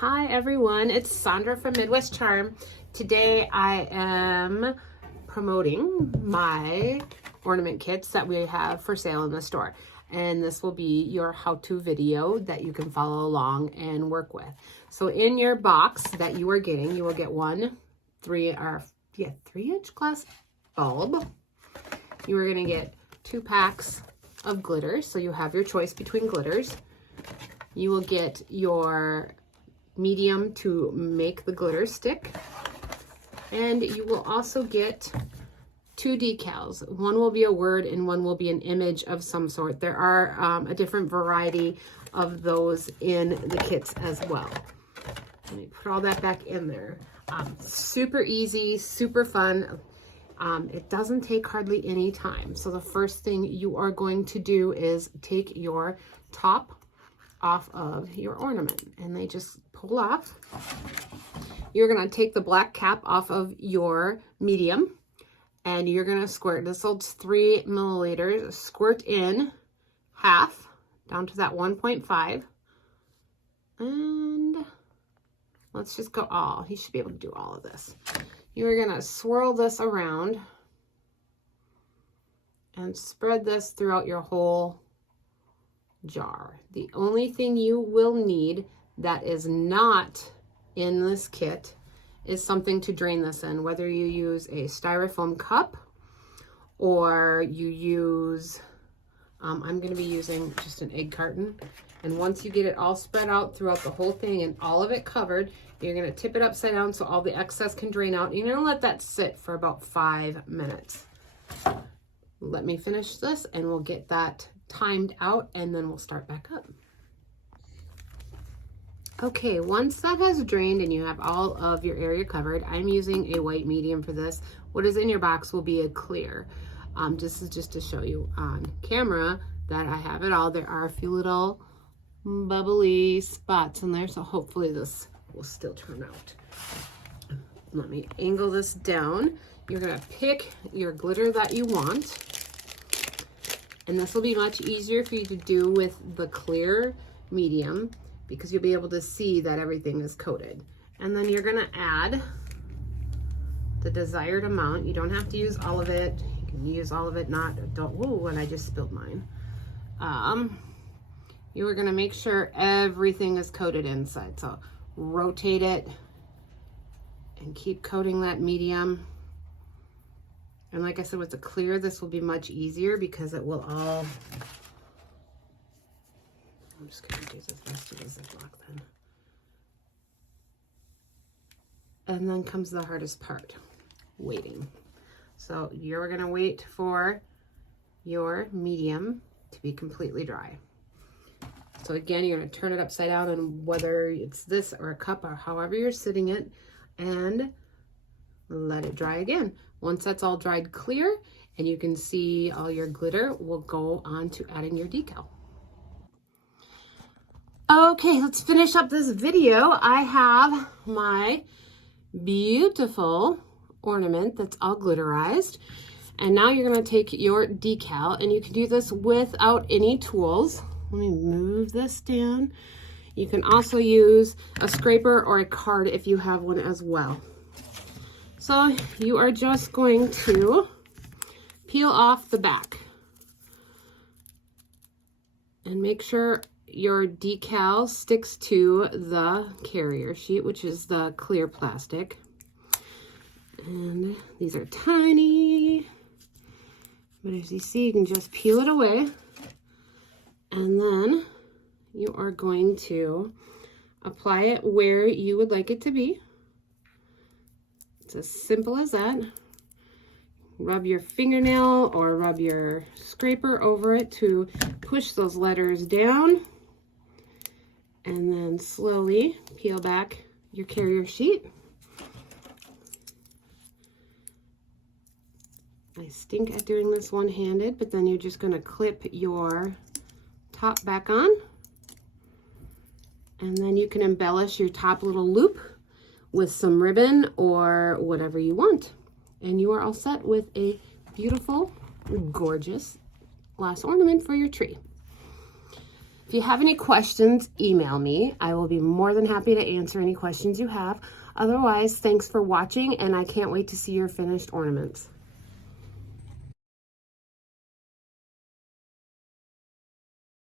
Hi everyone, it's Sandra from Midwest Charm. Today I am promoting my ornament kits that we have for sale in the store. And this will be your how-to video that you can follow along and work with. So in your box that you are getting, you will get one 3-inch glass bulb. You are going to get 2 packs of glitter. So you have your choice between glitters. You will get your medium to make the glitter stick, and you will also get 2 decals. One will be a word and one will be an image of some sort. There are a different variety of those in the kits as well. Let me put all that back in there. Super easy, super fun. It doesn't take hardly any time. So the first thing you are going to do is take your top off of your ornament, and they just pull off. You're going to take the black cap off of your medium, and you're going to squirt. This holds 3 milliliters. Squirt in half down to that 1.5, and let's just go all. You should be able to do all of this. You're going to swirl this around and spread this throughout your whole jar. The only thing you will need that is not in this kit is something to drain this in, whether you use a styrofoam cup or you use, I'm going to be using just an egg carton. And once you get it all spread out throughout the whole thing and all of it covered, you're going to tip it upside down so all the excess can drain out. You're going to let that sit for about 5 minutes. Let me finish this and we'll get that timed out, and then we'll start back up. Okay, once that has drained and you have all of your area covered, I'm using a white medium for this. What is in your box will be a clear. This is just to show you on camera that I have it all. There are a few little bubbly spots in there, so hopefully this will still turn out. Let me angle this down. You're gonna pick your glitter that you want. And this will be much easier for you to do with the clear medium because you'll be able to see that everything is coated. And then you're gonna add the desired amount. You don't have to use all of it. You can use all of it, whoa, and I just spilled mine. You are gonna make sure everything is coated inside. So rotate it and keep coating that medium. And like I said, with the clear, this will be much easier because it will all, I'm just going to do this rest of the Ziploc then. And then comes the hardest part, waiting. So you're going to wait for your medium to be completely dry. So again, you're going to turn it upside down, and whether it's this or a cup or however you're sitting it, and let it dry again. Once that's all dried clear and you can see all your glitter, we'll go on to adding your decal. Okay, let's finish up this video. I have my beautiful ornament that's all glitterized. And now you're gonna take your decal, and you can do this without any tools. Let me move this down. You can also use a scraper or a card if you have one as well. So you are just going to peel off the back and make sure your decal sticks to the carrier sheet, which is the clear plastic. And these are tiny, but as you see, you can just peel it away. And then you are going to apply it where you would like it to be. It's as simple as that. Rub your fingernail or rub your scraper over it to push those letters down, and then slowly peel back your carrier sheet. I stink at doing this one-handed, but then you're just going to clip your top back on, and then you can embellish your top little loop with some ribbon or whatever you want. And you are all set with a beautiful, gorgeous glass ornament for your tree. If you have any questions, email me. I will be more than happy to answer any questions you have. Otherwise, thanks for watching, and I can't wait to see your finished ornaments.